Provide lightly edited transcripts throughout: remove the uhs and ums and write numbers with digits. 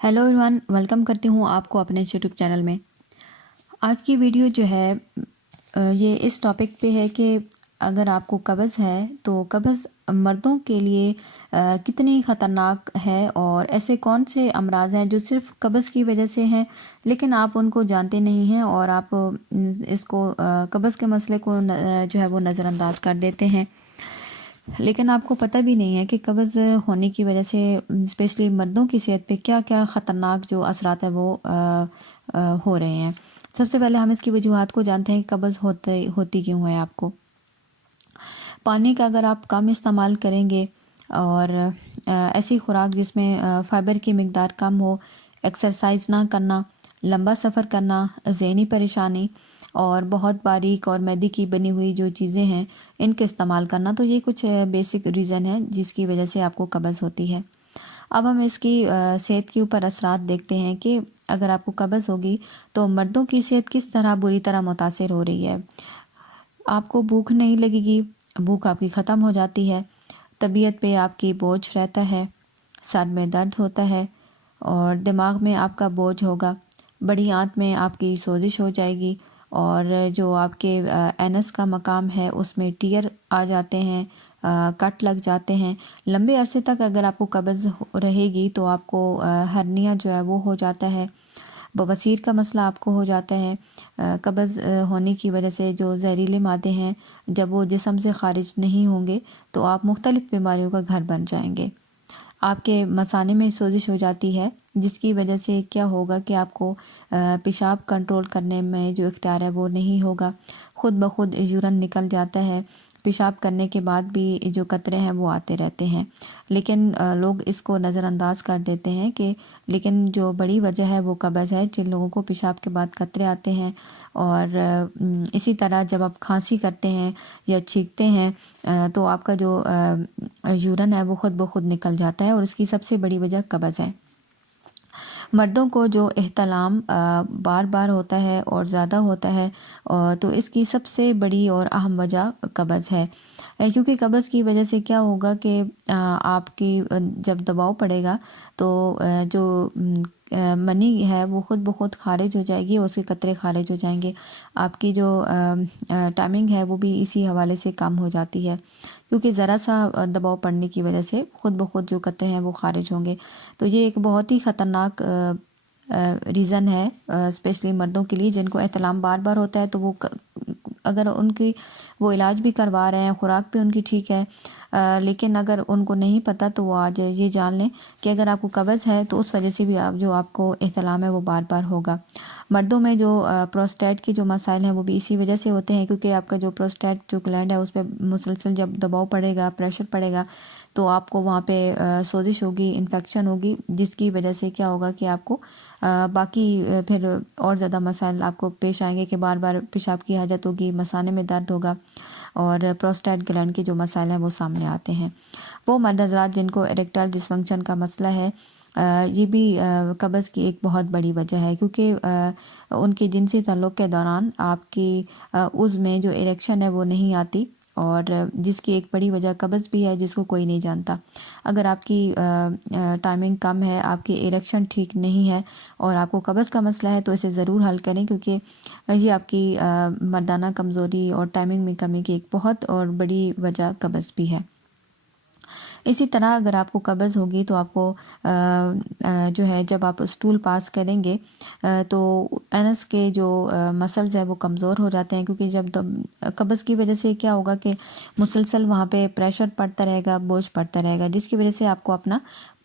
Hello everyone, welcome करती हूँ आपको अपने यूट्यूब चैनल में। आज की वीडियो जो है ये इस टॉपिक पे है कि अगर आपको कब्ज़ है तो कब्ज़ मर्दों के लिए कितनी ख़तरनाक है और ऐसे कौन से अमराज हैं जो सिर्फ कब्ज़ की वजह से हैं लेकिन आप उनको जानते नहीं हैं और आप इसको कब्ज़ के मसले को जो है वो नज़रअंदाज कर देते हैं। लेकिन आपको पता भी नहीं है कि कब्ज़ होने की वजह से स्पेशली मर्दों की सेहत पे क्या क्या ख़तरनाक जो असरात है वो हो रहे हैं। सबसे पहले हम इसकी वजूहात को जानते हैं कि कब्ज़ होती क्यों है आपको। पानी का अगर आप कम इस्तेमाल करेंगे और ऐसी खुराक जिसमें फ़ाइबर की मिकदार कम हो, एक्सरसाइज ना करना, लंबा सफ़र करना, ज़हनी परेशानी और बहुत बारीक और मैदे की बनी हुई जो चीज़ें हैं इनके इस्तेमाल करना, तो ये कुछ बेसिक रीज़न है जिसकी वजह से आपको कब्ज़ होती है। अब हम इसकी सेहत के ऊपर असरात देखते हैं कि अगर आपको कब्ज़ होगी तो मर्दों की सेहत किस तरह बुरी तरह मुतासिर हो रही है। आपको भूख नहीं लगेगी, भूख आपकी ख़त्म हो जाती है, तबीयत पे आपकी बोझ रहता है, सर में दर्द होता है और दिमाग में आपका बोझ होगा, बड़ी आंत में आपकी सोजिश हो जाएगी और जो आपके एनस का मकाम है उसमें टीयर आ जाते हैं, कट लग जाते हैं। लंबे अरसे तक अगर आपको कब्ज़ रहेगी तो आपको हर्निया जो है वो हो जाता है, बवासीर का मसला आपको हो जाता है। कब्ज़ होने की वजह से जो जहरीले मादे हैं जब वो जिस्म से ख़ारिज नहीं होंगे तो आप मुख्तलिफ़ बीमारियों का घर बन जाएंगे। आपके मसाने में सोजिश हो जाती है जिसकी वजह से क्या होगा कि आपको पेशाब कंट्रोल करने में जो इख्तियार है वो नहीं होगा, ख़ुद ब खुद यूरन निकल जाता है, पेशाब करने के बाद भी जो कतरे हैं वो आते रहते हैं। लेकिन लोग इसको नज़रअंदाज कर देते हैं कि लेकिन जो बड़ी वजह है वो कब्ज़ है। जिन लोगों को पेशाब के बाद कतरे आते हैं और इसी तरह जब आप खांसी करते हैं या छींकते हैं तो आपका जो यूरन है वो ख़ुद ब खुद निकल जाता है और इसकी सबसे बड़ी वजह कब्ज़ है। मर्दों को जो एहतलाम बार बार होता है और ज़्यादा होता है तो इसकी सबसे बड़ी और अहम वजह कब्ज़ है। क्योंकि कब्ज़ की वजह से क्या होगा कि आपकी जब दबाव पड़ेगा तो जो मनी है वो ख़ुद ब खुद खारिज हो जाएगी और उसके कतरे खारिज हो जाएंगे। आपकी जो टाइमिंग है वो भी इसी हवाले से कम हो जाती है क्योंकि ज़रा सा दबाव पड़ने की वजह से ख़ुद ब खुद जो कतरे हैं वो खारिज होंगे। तो ये एक बहुत ही ख़तरनाक रीज़न है स्पेशली मर्दों के लिए जिनको एहतलाम बार बार होता है। तो वो अगर उनकी वो इलाज भी करवा रहे हैं, खुराक भी उनकी ठीक है, लेकिन अगर उनको नहीं पता तो वो आज ये जान लें कि अगर आपको कब्ज़ है तो उस वजह से भी जो आपको एहतलाम है वो बार बार होगा। मर्दों में जो प्रोस्टेट के जो मसाइल हैं वो भी इसी वजह से होते हैं क्योंकि आपका जो प्रोस्टेट जो ग्लैंड है उस पर मुसलसल जब दबाव पड़ेगा, प्रेशर पड़ेगा तो आपको वहाँ पे सोजिश होगी, इन्फेक्शन होगी, जिसकी वजह से क्या होगा कि आपको बाकी फिर और ज़्यादा मसाइल आपको पेश आएंगे कि बार बार पेशाब की हाजत होगी, मसाने में दर्द होगा और प्रोस्टेट ग्लैंड के जो मसाइल हैं वो सामने आते हैं। वो मर्द हज़रात जिनको इरेक्टाइल डिसफंक्शन का मसला है ये भी कब्ज़ की एक बहुत बड़ी वजह है क्योंकि उनके जिनसी ताल्लुक़ के दौरान आपकी उज़्व में जो इरेक्शन है वो नहीं आती और जिसकी एक बड़ी वजह कब्ज़ भी है जिसको कोई नहीं जानता। अगर आपकी टाइमिंग कम है, आपकी इरेक्शन ठीक नहीं है और आपको कब्ज़ का मसला है तो इसे ज़रूर हल करें क्योंकि ये आपकी मर्दाना कमज़ोरी और टाइमिंग में कमी की एक बहुत और बड़ी वजह कब्ज़ भी है। इसी तरह अगर आपको कब्ज़ होगी तो आपको जो है जब आप स्टूल पास करेंगे तो एनस के जो मसल्स है वो कमज़ोर हो जाते हैं क्योंकि जब कब्ज़ की वजह से क्या होगा कि मुसलसल वहाँ पे प्रेशर पड़ता रहेगा, बोझ पड़ता रहेगा, जिसकी वजह से आपको अपना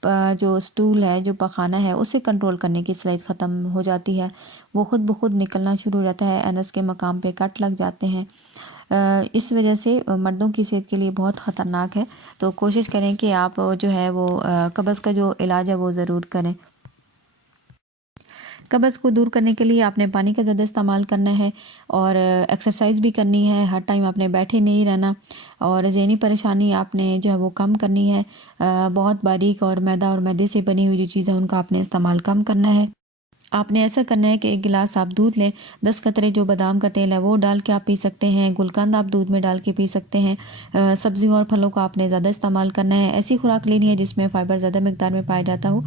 जो स्टूल है, जो पखाना है, उसे कंट्रोल करने की सलाहियत ख़त्म हो जाती है। वो ख़ुद ब खुद निकलना शुरू हो जाता है, एनस के मकाम पे कट लग जाते हैं। इस वजह से मर्दों की सेहत के लिए बहुत ख़तरनाक है। तो कोशिश करें कि आप जो है वो कब्ज़ का जो इलाज है वो ज़रूर करें। कब्ज़ को दूर करने के लिए आपने पानी का ज़्यादा इस्तेमाल करना है और एक्सरसाइज भी करनी है, हर टाइम आपने बैठे नहीं रहना और ज़हनी परेशानी आपने जो है वो कम करनी है। बहुत बारीक और मैदा और मैदे से बनी हुई जो चीज़ें उनका आपने इस्तेमाल कम करना है। आपने ऐसा करना है कि एक गिलास आप दूध लें, 10 कतरे जो बादाम का तेल है वो डाल के आप पी सकते हैं, गुलकंद आप दूध में डाल के पी सकते हैं। सब्जियों और फलों को आपने ज़्यादा इस्तेमाल करना है। ऐसी खुराक लेनी है जिसमें फ़ाइबर ज़्यादा मिकदार में पाया जाता हो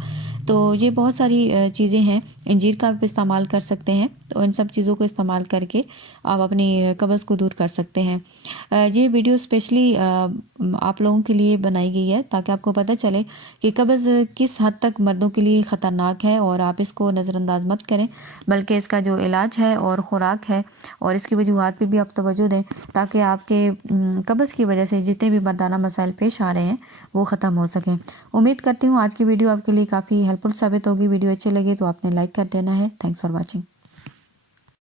تو یہ بہت ساری چیزیں ہیں، انجیر کا آپ استعمال کر سکتے ہیں، تو ان سب چیزوں کو استعمال کر کے آپ اپنی قبض کو دور کر سکتے ہیں۔ یہ ویڈیو اسپیشلی آپ لوگوں کے لیے بنائی گئی ہے تاکہ آپ کو پتہ چلے کہ قبض کس حد تک مردوں کے لیے خطرناک ہے، اور آپ اس کو نظر انداز مت کریں، بلکہ اس کا جو علاج ہے اور خوراک ہے اور اس کی وجوہات پہ بھی آپ توجہ دیں تاکہ آپ کے قبض کی وجہ سے جتنے بھی مردانہ مسائل پیش آ رہے ہیں وہ ختم ہو سکیں۔ امید کرتی ہوں آج کی ویڈیو آپ کے لیے کافی ہیلپ فل ثابت ہوگی۔ ویڈیو اچھے لگے تو آپ نے لائک کر دینا ہے۔ Thanks for watching.